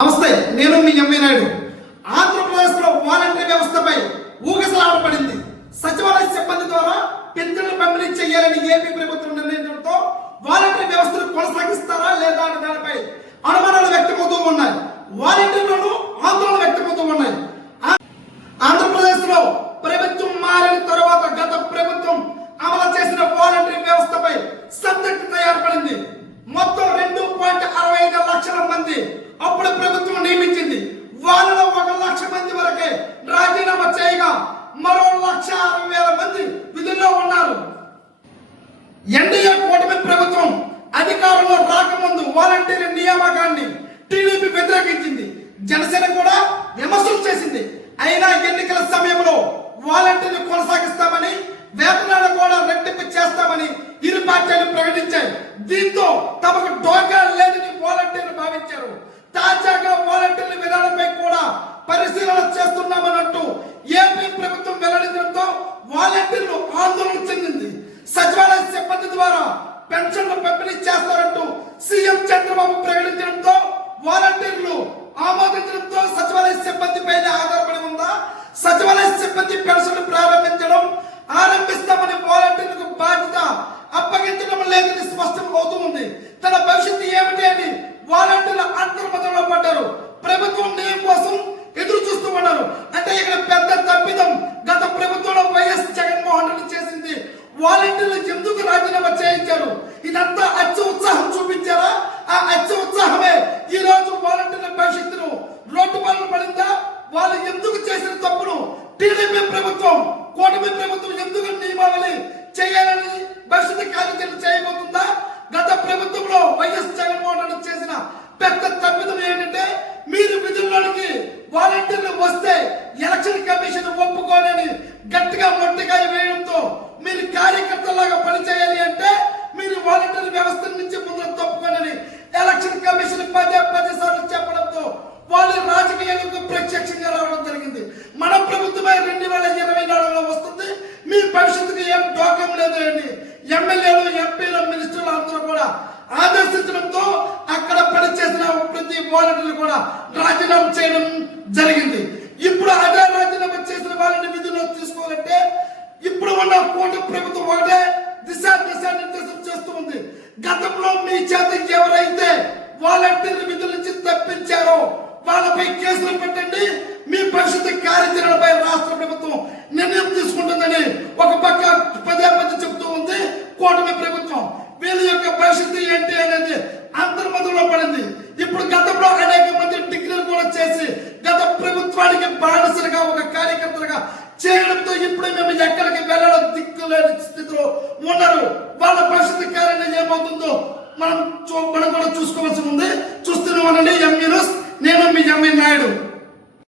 నమస్తే నేను మీ ఎంఏ నాయుడు. ఆంధ్రప్రదేశ్లో వాలంటరీ వ్యవస్థపై ఊగసలాడపడింది సచివాలయ సిబ్బంది ద్వారా పెన్షన్లు పంపిణీ చేయాలని ఏపీ ప్రభుత్వం నిర్ణయించడంతో వాలంటరీ వ్యవస్థను కొనసాగిస్తారా లేదా అనే దానిపై అనుమానాలు వ్యక్తమవుతూ ఉన్నాయి వాలంటీర్లను ఆందోళన వ్యక్తమవుతూ ఉన్నాయి ఆ- ఆంధ్రప్రదేశ్లో ప్రభుత్వం మారిన తరువాత గత ప్రభుత్వం అమలు చేసిన వాలంటరీ వ్యవస్థపై సబ్జెక్ట్ తయారుపడింది మొత్తం రెండు పాయింట్ అరవై ఐదు లక్షల మంది అప్పుడు ప్రభుత్వం నియమించింది వాళ్ళలో ఒక లక్ష మంది వరకే రాజీనామా చేయగా మరో లక్ష అరవై వేల మంది విధుల్లో ఉన్నారు ఎన్డీఏ కూటమి ప్రభుత్వం అధికారంలో రాకముందు వాలంటీర్ నియామకాన్ని టీడీపీ వ్యతిరేకించింది. జనసేన కూడా విమర్శలు చేసింది. అయినా ఎన్నికల సమయంలో వాలంటీర్లు కొనసాగిస్తామని వేతనాలు కూడా రెట్టింపు చేస్తామని ఇరు పార్టీలు ప్రకటించాయి. దీంతో తమకు డోకా లేదని వాలంటీర్లు భావించారు. తాజాగా వాలంటీర్ల విధానంపై కూడా పరిశీలన చేస్తున్నామన్నట్టు ఏపీ ప్రభుత్వం వెల్లడించడంతో వాలంటీర్లు ఆందోళన చెందింది. సచివాలయ సిబ్బంది ద్వారా పెన్షన్లు పంపిణీ చేస్తారంటూ సీఎం చంద్రబాబు ప్రకటించడంతో వాలంటీర్లు ఆమోదించడంతో సచివాలయ సిబ్బంది పైన ఆధారపడి ఉందా సచివాలయ సిబ్బంది పెన్షన్లు ప్రారంభించడం ఆరంభిస్తామని వాలంటీర్లకు బాధ్యత అప్పగించడం లేదని స్పష్టం అవుతూ ఉంది తన భవిష్యత్తు ఏమిటి అని వాలంటీర్లు అంతర్మతంలో పడ్డారు ప్రభుత్వం నియం కోసం ఎదురు చూస్తూ ఉన్నారు అంటే ఇక్కడ పెద్ద తప్పిదం గత ప్రభుత్వంలో వైఎస్ జగన్మోహన్ రెడ్డి చేసింది వాలంటీర్లు ఎందుకు రాజీనామా చేయించారు ఇదంతా అచ్చ ఉత్సాహం చూపించారా ఆ అచ్చ ఉత్సాహమే ఈ రోజు వాలంటీర్ల భవిష్యత్తును రోడ్డు పనులు పడిందా వాళ్ళు ఎందుకు చేసిన తప్పును టీడీపీ ప్రభుత్వం కూటమి ప్రభుత్వం ఎందుకు నియమావళి చేయాలని భవిష్యత్తు కార్యాచరణ చేయబోతుందా? గత ప్రభుత్వంలో వైఎస్ జగన్మోహన్ రెడ్డి చేసిన పెద్ద తప్పిదం ఏంటంటే మీరు విధుల్లోనికి వాలంటీర్లు వస్తే ఎలక్షన్ వాళ్ళు ప్రత్యక్షంగా రావడం జరిగింది. మన ప్రభుత్వమే రెండు వేల ఇరవై నాలుగులో వస్తుంది. మీ భవిష్యత్తుకు ఏం డోకం లేదు అండి ఎమ్మెల్యేలు ఎంపీలు మినిస్టర్లు అందరూ కూడా ఆదేశించడంతో అక్కడ పనిచేసిన ప్రతి వాలంటీర్లు కూడా రాజీనామా చేయడం జరిగింది. ఇప్పుడు అదే రాజీనామా చేసిన వాళ్ళని విధుల్లో తీసుకోవాలంటే ఇప్పుడు ఉన్న కూటమి ప్రభుత్వం ఒకటే దిశా దిశా నిర్దేశం చేస్తూ ఉంది. గతంలో మీ చేత ఎవరైతే వాలంటీర్ విధుల నుంచి తప్పించారో వాళ్ళపై కేసులు పెట్టండి. మీ భవిష్యత్తు కార్యాచరణపై రాష్ట్ర ప్రభుత్వం నిర్ణయం తీసుకుంటుందని ఒక పక్క పదే పదే చెబుతూ ఉంది. కూటమి ప్రభుత్వం వీళ్ళ యొక్క పరిస్థితి ఏంటి అనేది అంతర్మతంలో పడింది. ఇప్పుడు గతంలో అనేక మంది డిగ్రీలు కూడా చేసి గత ప్రభుత్వానికి బానిసలుగా ఒక కార్యకర్తలుగా చేయడంతో ఇప్పుడు మేము ఎక్కడికి వెళ్ళడం దిక్కులేని స్థితిలో ఉన్నారు. వాళ్ళ పరిస్థితి కారణం ఏమవుతుందో మనం చూ-